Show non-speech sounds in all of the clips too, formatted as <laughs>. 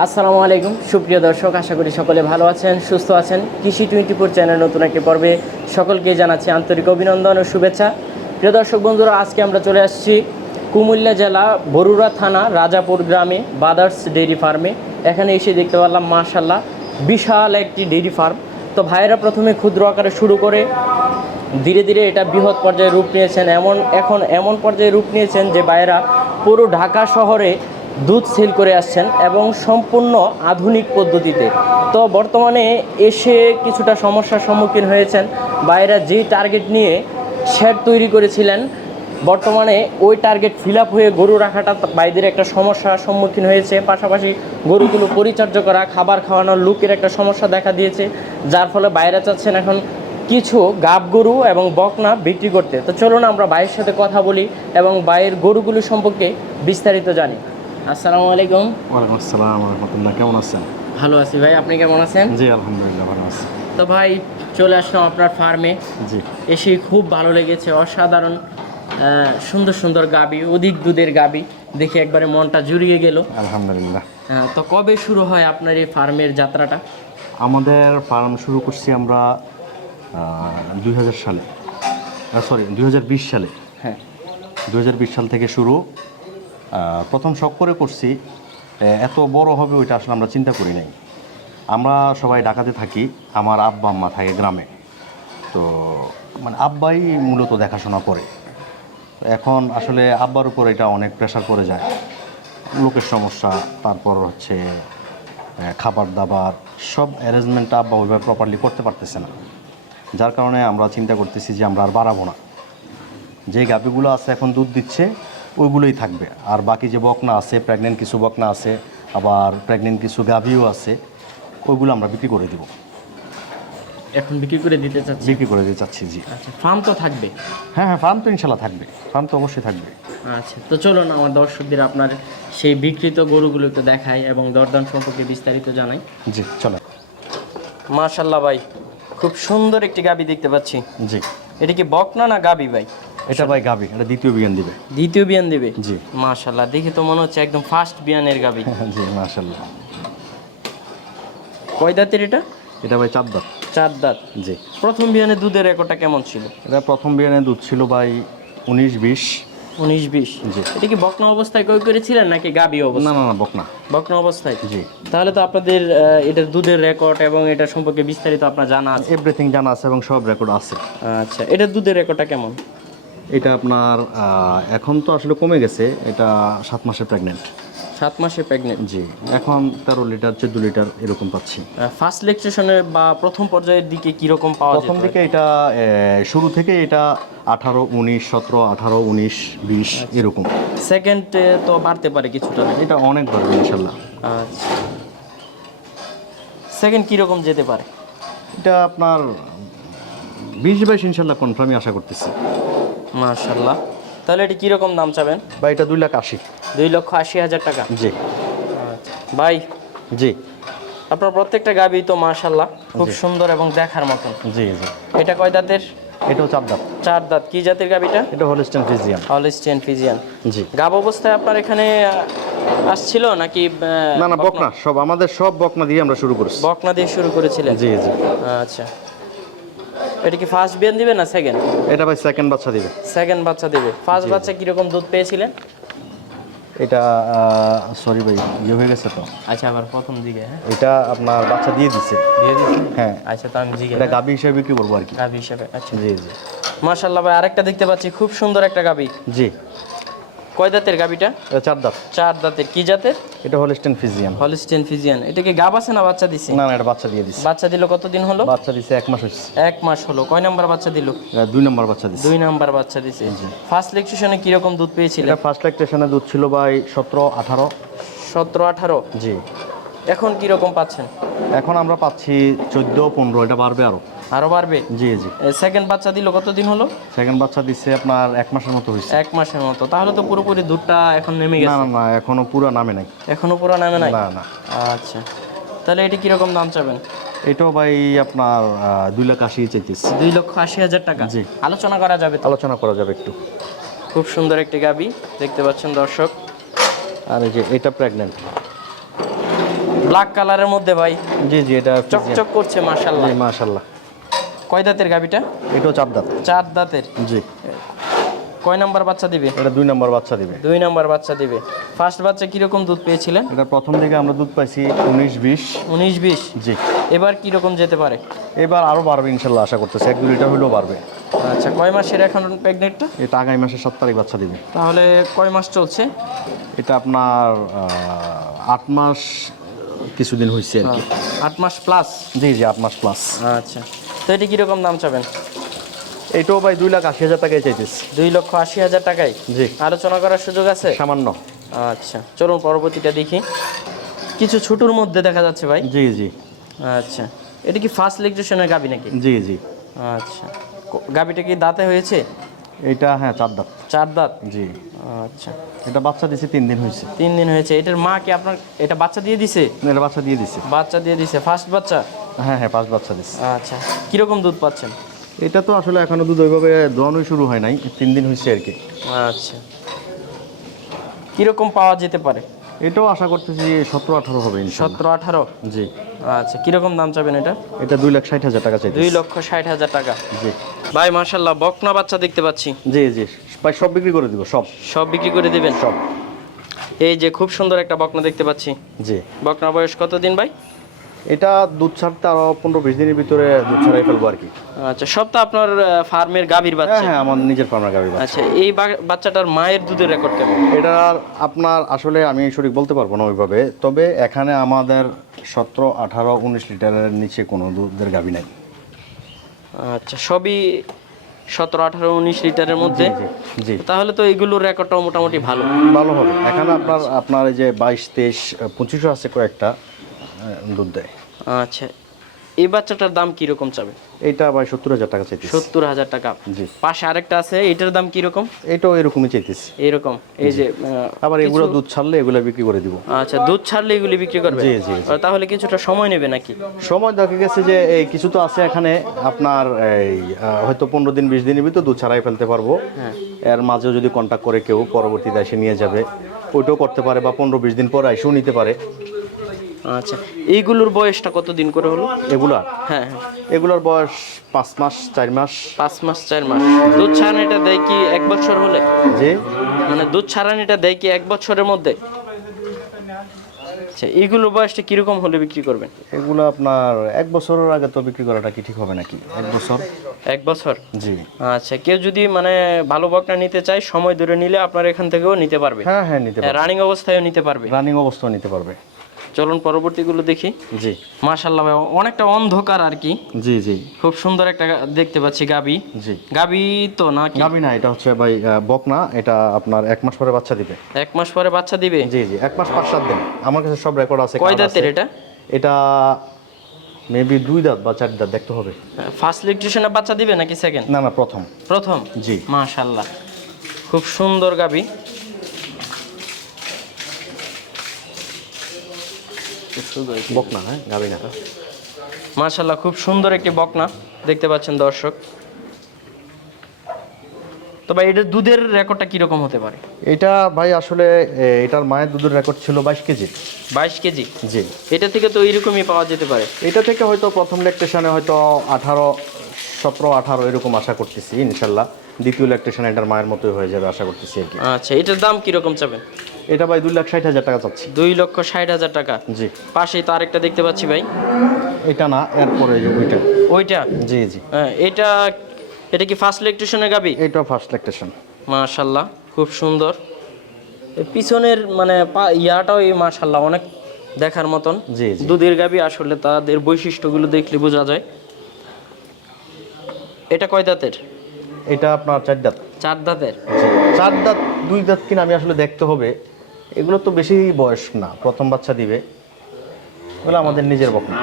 আসসালামু আলাইকুম। সুপ্রিয় দর্শক, আশা করি সকলে ভালো আছেন, সুস্থ আছেন। কৃষি টোয়েন্টি ফোর চ্যানেল নতুন একটি পর্বে সকলকে জানাচ্ছি আন্তরিক অভিনন্দন ও শুভেচ্ছা। প্রিয় দর্শক বন্ধুরা, আজকে আমরা চলে আসছি কুমিল্লা জেলা বরুড়া থানা, রাজাপুর গ্রামে, বাদার্স ডেইরি ফার্মে। এখানে এসে দেখতে পারলাম মাশাল্লাহ বিশাল একটি ডেইরি ফার্ম। তো ভাইয়েরা প্রথমে ক্ষুদ্র আকারে শুরু করে ধীরে ধীরে এটা বৃহৎ পর্যায়ে রূপ নিয়েছেন। এমন, এখন এমন পর্যায়ে রূপ নিয়েছেন যে বাইরা পুরো ঢাকা শহরে দুধ সেল করে আসছেন এবং সম্পূর্ণ আধুনিক পদ্ধতিতে। তো বর্তমানে এসে কিছুটা সমস্যার সম্মুখীন হয়েছেন। বাইরা যেই টার্গেট নিয়ে শেড তৈরি করেছিলেন, বর্তমানে ওই টার্গেট ফিল হয়ে গরু রাখাটা বাইদের একটা সমস্যার সম্মুখীন হয়েছে। পাশাপাশি গরুগুলো পরিচর্যা করা, খাবার খাওয়ানোর লুকের একটা সমস্যা দেখা দিয়েছে, যার ফলে বাইরে চাচ্ছেন এখন কিছু গাব গরু এবং বকনা বিক্রি করতে। তো চলুন আমরা ভাইয়ের সাথে কথা বলি এবং ভাইয়ের গরুগুলো সম্পর্কে বিস্তারিত জানি। আসসালামু আলাইকুম। ওয়ালাইকুম আসসালাম রহমতুল্লাহ কেমন আছেন? ভালো আছি ভাই আপনি কেমন আছেন? জি আলহামদুলিল্লাহ ভালো আছি। তো ভাই চলে আসলাম আপনার ফার্মে জি। এসে খুব ভালো লেগেছে অসাধারণ সুন্দর সুন্দর গাবি অধিক দুধের গাবি দেখে একবারে মনটা জুড়িয়ে গেল। আলহামদুলিল্লাহ। আহ, তো কবে শুরু হয় আপনার এই ফার্মের যাত্রাটা? আমাদের ফার্ম শুরু করছি আমরা দুই হাজার সালে সরি দুই হাজার বিশ সালে। হ্যাঁ। দুই হাজার বিশ সাল থেকে শুরু প্রথম শখ করে করছি এত বড় হবে ওইটা আসলে আমরা চিন্তা করি নাই। আমরা সবাই ঢাকাতে থাকি, আমার আব্বা আম্মা থাকে গ্রামে। তো মানে আব্বাই মূলত দেখাশোনা করে। এখন আসলে আব্বার উপর এটা অনেক প্রেশার পড়ে যায়। লোকের সমস্যা, তারপর হচ্ছে খাবার দাবার, সব অ্যারেঞ্জমেন্টটা আব্বা ওইভাবে প্রপারলি করতে পারতেছে না। যার কারণে আমরা চিন্তা করতেছি যে আমরা আর বাড়াবো না। যে গাভিগুলো আছে এখন দুধ দিচ্ছে ওইগুলোই থাকবে। আর বাকি যে বকনা আছে প্রেগনেন্ট কিছু বকনা আছে আবার প্রেগনেন্ট কিছু গাভিও আছে ওইগুলো আমরা বিক্রি করে দিব। এখন বিক্রি করে দিতে চাচ্ছি বিক্রি করে দিতে চাচ্ছি জি। আচ্ছা ফার্ম তো থাকবে? হ্যাঁ হ্যাঁ ফার্ম তো ইনশাল্লাহ থাকবে। ফার্ম তো অবশ্যই থাকবে। আচ্ছা তো চলুন আমার দর্শকদের আপনার সেই বিকৃত গরুগুলো একটু দেখাই এবং দরদাম সম্পর্কে বিস্তারিত জানাই। জি চলো মাশাল্লাহ ভাই খুব সুন্দর একটি গাবি দেখতে পাচ্ছি। জি। এটা কি বকনা না গাবি ভাই? এটা ভাই গাভি এটা দ্বিতীয় বিয়ান দিবে। দ্বিতীয় বিয়ান দেবে? জি। মাশাল্লাহ দেখে তো মনে হচ্ছে একদম ফার্স্ট বিয়ানের গাবি। <laughs> জি কয় দাঁতের এটা? এটা ভাই চার দাঁত। চার দাঁত। জি। প্রথম বিয়ানে দুধের রেকর্ডটা কেমন ছিল? এটা প্রথম বিয়ানে দুধ ছিল ভাই উনিশ বিশ। উনিশ বিশ? জি। এটা কি বকনা অবস্থায় কই করেছিলেন নাকি গাবি অবস্থা? না না না বকনা। বকনা অবস্থায়? জি। তাহলে তো আপনাদের এটার দুধের রেকর্ড এবং এটা সম্পর্কে বিস্তারিত আপনার জানা আছে। এভরিথিং জানা আছে এবং সব রেকর্ড আছে। আচ্ছা এটার দুধের রেকর্ডটা কেমন? এটা আপনার এখন তো আসলে কমে গেছে এটা সাত মাসে প্রেগনেন্ট সাত মাসে প্রেগনেন্ট জি এখন তেরো লিটার চোদ্দ লিটার এরকম পাচ্ছি। ফার্স্ট লেকচারেশনে বা প্রথম পর্যায়ের দিকে কীরকম পাওয়া প্রথম দিকে এটা শুরু থেকে এটা আঠারো উনিশ সতেরো আঠারো উনিশ বিশ এরকম। সেকেন্ডে তো বাড়তে পারে কিছুটা। এটা অনেক বাড়বে ইনশাল্লাহ। আচ্ছা। সেকেন্ড কীরকম যেতে পারে? এটা আপনার বিশ বাইশ ইনশাল্লাহ কনফার্মই আশা করতেছি। মার্শাল্লাহ তাহলে এটি কীরকম দাম চাবেন? বা এটা দুই লাখ আশি। দুই লক্ষ আশি হাজার টাকা? জি। আচ্ছা। ভাই জি। আপনার প্রত্যেকটা গাবি তো মার্শাল্লাহ খুব সুন্দর এবং দেখার মতন জি জি। এটা কয় দাঁতের? এটাও চার দাম চার দাঁত। কি জাতের গাবিটা? এটা হলিস্টান ফিজিয়ান হলিস্টিয়ান ফিজিয়ান জি। গাব অবস্থায় আপনার এখানে আসছিল নাকি না না বকনা। সব আমাদের সব বকনা দিয়ে আমরা শুরু করছি। বকনা দিয়ে শুরু করেছিলেন? জি জি। আচ্ছা। এটা কি ফার্স্ট বিয়ান দিবে না সেকেন্ড এটা ভাই সেকেন্ড বাচ্চা দিবে। সেকেন্ড বাচ্চা দিবে। ফার্স্ট বাচ্চা কীরকম দুধ পেয়েছিলেন? এটা সরি ভাই ইয়ে হয়ে গেছে তো। আচ্ছা আবার প্রথম দিকে হ্যাঁ? এটা আপনার বাচ্চা দিয়ে দিচ্ছে দিয়ে দিচ্ছে হ্যাঁ। আচ্ছা তো আমি জিগে এটা গাবি হিসেবে বিক্রি করব আর কি। গাবি হিসাবে আচ্ছা। জি জি। মাশাআল্লাহ ভাই আরেকটা দেখতে পাচ্ছি খুব সুন্দর একটা গাবি জি। কয় দাঁতের গাবিটা চার দাঁত। চার দাঁতের। কি জাতের? এটা হলিস্টেন ফিজিয়ান হলিস্টেন ফিজিয়ান এটা কি গাব আছে না বাচ্চা দিছে? না না এটা বাচ্চা দিয়ে দিচ্ছে বাচ্চা দিল কতদিন হলো? বাচ্চা দিচ্ছে এক মাস হচ্ছে এক মাস হলো। কয় নাম্বার বাচ্চা দিল? দুই নম্বর বাচ্চা দিছে। দুই নাম্বার বাচ্চা দিছে। ফার্স্ট লেকচুশনে কীরকম দুধ পেয়েছিল এটা ফার্স্ট ল্যাকটেশনে দুধ ছিল ভাই সতেরো আঠারো। সতেরো আঠারো? জি। এখন কীরকম পাচ্ছেন? এখন আমরা পাচ্ছি চোদ্দ পনেরো এটা বাড়বে আরও। আরও বাড়বে? জি জি। সেকেন্ড বাচ্চা দিল কতদিন হলো? সেকেন্ড বাচ্চা দিচ্ছে আপনার এক মাসের মতো হয়েছে এক মাসের মতো। তাহলে তো পুরোপুরি দুধটা এখন নেমে গেছে। না না এখনও পুরো নামে নাই। এখনও পুরো নামে নাই? না না। আচ্ছা। তাহলে এটি কীরকম দাম চাবেন? এটাও ভাই আপনার দুই লাখ আশি চাইতেছি। দুই লক্ষ আশি হাজার টাকা? জি। আলোচনা করা যাবে তো? আলোচনা করা যাবে একটু। খুব সুন্দর একটি গাবি দেখতে পাচ্ছেন দর্শক। আর এই যে এটা প্রেগনেন্ট ব্ল্যাক কালারের মধ্যে ভাই। জি জি এটা চকচক করছে মাশাল্লাহ জি মাশাল্লাহ কয় দাঁতের গাবিটা এটাও চার দাঁত। চার দাঁতের? জি। কয় নাম্বার বাচ্চা দিবে? এটা দুই নম্বর বাচ্চা দিবে। দুই নাম্বার বাচ্চা দিবে। ফার্স্ট বাচ্চা কীরকম দুধ পেয়েছিলেন? এটা প্রথম থেকে আমরা দুধ পাইছি উনিশ বিশ। উনিশ বিশ? জি। এবার কীরকম যেতে পারে? এবার আরও বাড়বে ইনশাল্লাহ আশা করতেছি। এক দু লিটার হলেও বাড়বে। আচ্ছা কয় মাসের এখন প্রেগনেন্টটা? এটা আগামী মাসের সাত তারিখ বাচ্চা দিবে। তাহলে কয় মাস চলছে? এটা আপনার আট মাস কিছুদিন হয়েছে আর কি। আট মাস প্লাস জি জি আট মাস প্লাস আচ্ছা। তো এটি কীরকম দাম চাবেন? এটাও ভাই দুই লাখ আশি হাজার টাকায় চাইতেছি। দুই লক্ষ আশি হাজার টাকায়? জি। আলোচনা করার সুযোগ আছে? সামান্য। আচ্ছা চলুন পরবর্তীটা দেখি। কিছু ছোটোর মধ্যে দেখা যাচ্ছে ভাই। জি জি। আচ্ছা এটা কি ফার্স্ট ইলেকট্রিশিয়ানের গাবি নাকি? জি জি। আচ্ছা। গাবিটা কি দাঁতে হয়েছে? এটা হ্যাঁ চার দাঁত। চার দাঁত? জি। আচ্ছা। এটা বাচ্চা দিছে তিন দিন হয়েছে। তিন দিন হয়েছে। এটার মা কি আপনার এটা বাচ্চা দিয়ে দিছে? এটা বাচ্চা দিয়ে দিছে। বাচ্চা দিয়ে দিছে। ফার্স্ট বাচ্চা? হ্যাঁ হ্যাঁ পাঁচ বাচ্চা দিছে। আচ্ছা। কীরকম দুধ পাচ্ছেন? এটা তো আসলে এখনও দুধ ওইভাবে দোয়ানোই শুরু হয় নাই। তিন দিন হয়েছে আর কি। আচ্ছা। কীরকম পাওয়া যেতে পারে? এটাও আশা করতেছি সতেরো আঠারো হবে সতেরো আঠারো? জি। আচ্ছা। কীরকম দাম চাবেন এটা? এটা দুই লাখ ষাট হাজার টাকা চাই দুই লক্ষ ষাট হাজার টাকা। জি। ভাই মার্শাল্লাহ বকনা বাচ্চা দেখতে পাচ্ছি। জি জি। ভাই সব বিক্রি করে দিব সব। সব বিক্রি করে দিবেন? সব। এই যে খুব সুন্দর একটা বকনা দেখতে পাচ্ছি। জি। বকনা বয়স কত দিন ভাই? এটা দুধ ছাড়তে আরও পনেরো বিশ দিনের ভিতরে দুধ ছাড়াই ফেলব আর কি। আচ্ছা সব তো আপনার ফার্মের গাভীর হ্যাঁ বাচ্চা। হ্যাঁ আমার নিজের ফার্মের গাড়ি আচ্ছা এই বাচ্চাটার মায়ের দুধের রেকর্ড কেমন? এটার আপনার আসলে আমি সঠিক বলতে পারব না ওইভাবে তবে এখানে আমাদের সতেরো আঠারো উনিশ লিটারের নিচে কোনো দুধের গাবি নাই। আচ্ছা সবই সতেরো আঠারো উনিশ লিটারের মধ্যে। জি তাহলে তো এগুলোর রেকর্ডটাও মোটামুটি ভালো। ভালো হবে। এখানে আপনার আপনার এই যে বাইশ তেইশ পঁচিশও আছে কয়েকটা দুধ দেয়। আচ্ছা এই বাচ্চাটার দাম কীরকম চাবে? এটা ভাই সত্তর হাজার টাকা চাইতেছি। সত্তর হাজার টাকা। জি। পাশে আরেকটা আছে এটার দাম কীরকম? এটাও এরকমই চাইতেছি। এরকম এই যে আবার এগুলো দুধ ছাড়লে এগুলো বিক্রি করে দিব। আচ্ছা দুধ ছাড়লে এগুলি বিক্রি করবে? জি, জি, জি। তাহলে কিছুটা সময় নেবে নাকি? সময় দেখা গেছে যে এই কিছু তো আছে এখানে আপনার এই হয়তো পনেরো দিন বিশ দিনের ভিতর দুধ ছাড়াই ফেলতে পারব। এর মাঝেও যদি কন্ট্যাক্ট করে কেউ পরবর্তীতে এসে নিয়ে যাবে ওইটাও করতে পারে বা পনেরো বিশ দিন পর এসেও নিতে পারে। আচ্ছা এইগুলোর বয়সটা কত দিন করে হলো? এগুলা? হ্যাঁ হ্যাঁ। এগুলোর বয়স পাঁচ মাস চার মাস। পাঁচ মাস চার মাস। দুধ ছাড়ানিটা দেয় কি এক বছর হলে? যে মানে দুধ ছাড়ানিটা দেয় কি এক বছরের মধ্যে? আচ্ছা এইগুলোর বয়সটা কীরকম হলে বিক্রি করবেন? এগুলো আপনার এক বছরের আগে তো বিক্রি করাটা কি ঠিক হবে নাকি? এক বছর? এক বছর? জি। আচ্ছা কেউ যদি মানে ভালো বকনা নিতে চায় সময় ধরে নিলে আপনার এখান থেকেও নিতে পারবে। হ্যাঁ হ্যাঁ নিতে পারবে। রানিং অবস্থায়ও নিতে পারবে। রানিং অবস্থাও নিতে পারবে। চলুন পরবর্তীগুলো দেখি। জি। মাশাল্লাহ ভাই অনেকটা অন্ধকার আর কি। জি জি। খুব সুন্দর একটা দেখতে পাচ্ছি গাবি। জি। গাবি তো নাকি গাবি না এটা হচ্ছে ভাই বকনা এটা আপনার এক মাস পরে বাচ্চা দিবে। এক মাস পরে বাচ্চা দিবে? জি জি এক মাস পাঁচ সাত দিন। আমার কাছে সব রেকর্ড আছে কয় দাঁতের এটা? এটা মেবি দুই দাঁত বা চার দাঁত দেখতে হবে। ফার্স্ট ইলেকট্রিশিয়ানের বাচ্চা দিবে নাকি সেকেন্ড না না প্রথম। প্রথম? জি। মাশাল্লাহ খুব সুন্দর গাবি। বকনা হ্যাঁ? গাবি না মাশাল্লাহ খুব সুন্দর একটি বকনা দেখতে পাচ্ছেন দর্শক। তো ভাই এটার দুধের রেকর্ডটা কীরকম হতে পারে? এটা ভাই আসলে এটার মায়ের দুধের রেকর্ড ছিল বাইশ কেজি। বাইশ কেজি? জি। এটা থেকে তো এরকমই পাওয়া যেতে পারে। এটা থেকে হয়তো প্রথম ল্যাকটেশনে হয়তো আঠারো সতেরো আঠারো এরকম আশা করতেছি ইনশাল্লাহ দ্বিতীয় ল্যাকটেশন এটার মায়ের মতোই হয়ে যাবে আশা করতেছি আচ্ছা এটার দাম কীরকম চাবেন? এটা ভাই দুই লাখ ষাট হাজার টাকা চাচ্ছি। দুই লক্ষ ষাট হাজার টাকা। জি। পাশেই তো আরেকটা দেখতে পাচ্ছি ভাই। এটা না এরপরে ওইটা। ওইটা? জি জি। হ্যাঁ এটা এটা কি ফার্স্ট ইলেকট্রিশিয়ানের গাবি? এইটা ফার্স্ট ল্যাকটেশন মাশাল্লাহ খুব সুন্দর। পিছনের মানে পা- ইয়াটাও এই মাশাল্লাহ অনেক দেখার মতন। দুধের গাবি আসলে তাদের বৈশিষ্ট্যগুলো দেখলে বোঝা যায়। এটা কয় দাঁতের? এটা আপনার চার দাঁত। চার দাঁতের? চার দাঁত দুই দাঁত কিনা আমি আসলে দেখতে হবে। এগুলো তো বেশি বয়স না প্রথম বাচ্চা দিবে। এগুলো আমাদের নিজের বকনা।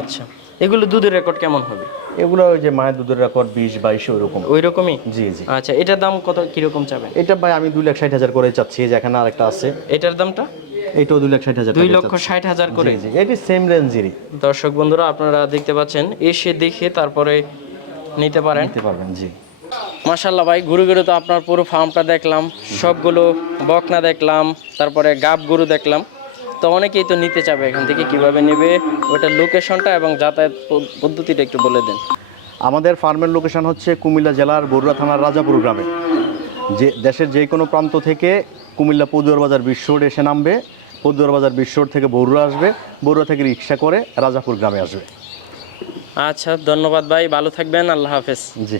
আচ্ছা এগুলো দুধের রেকর্ড কেমন হবে? এগুলো ওই যে মায়ের দুধের রেকর্ড বিশ বাইশ ওইরকম। ওই রকমই জি জি। আচ্ছা এটার দাম কত কীরকম চাবেন? এটা ভাই আমি দুই লাখ ষাট হাজার করে চাচ্ছি এই যে এখানে আরেকটা আছে। এটার দামটা? এইটাও দুই লাখ ষাট হাজার দুই লক্ষ ষাট হাজার করে? জি এটি সেম রেঞ্জেরই দর্শক বন্ধুরা আপনারা দেখতে পাচ্ছেন এসে দেখে তারপরে নিতে পারেন। নিতে পারবেন জি। মাশাল্লাহ ভাই ঘুরে ঘুরে তো আপনার পুরো ফার্মটা দেখলাম সবগুলো বকনা দেখলাম তারপরে গাব গরু দেখলাম। তো অনেকেই তো নিতে চাবে এখান থেকে কীভাবে নেবে ওটার লোকেশনটা এবং যাতায়াত পদ্ধতিটা একটু বলে দেন। আমাদের ফার্মের লোকেশন হচ্ছে কুমিল্লা জেলার বরুড়া থানার রাজাপুর গ্রামে। যে দেশের যে কোনো প্রান্ত থেকে কুমিল্লা পদুয়ার বাজার বিশ্ব রোড এসে নামবে পদুয়ার বাজার বিশ্ব রোড থেকে বরুড়া আসবে বরুড়া থেকে রিক্সা করে রাজাপুর গ্রামে আসবে। আচ্ছা ধন্যবাদ ভাই ভালো থাকবেন আল্লাহ হাফেজ। জি।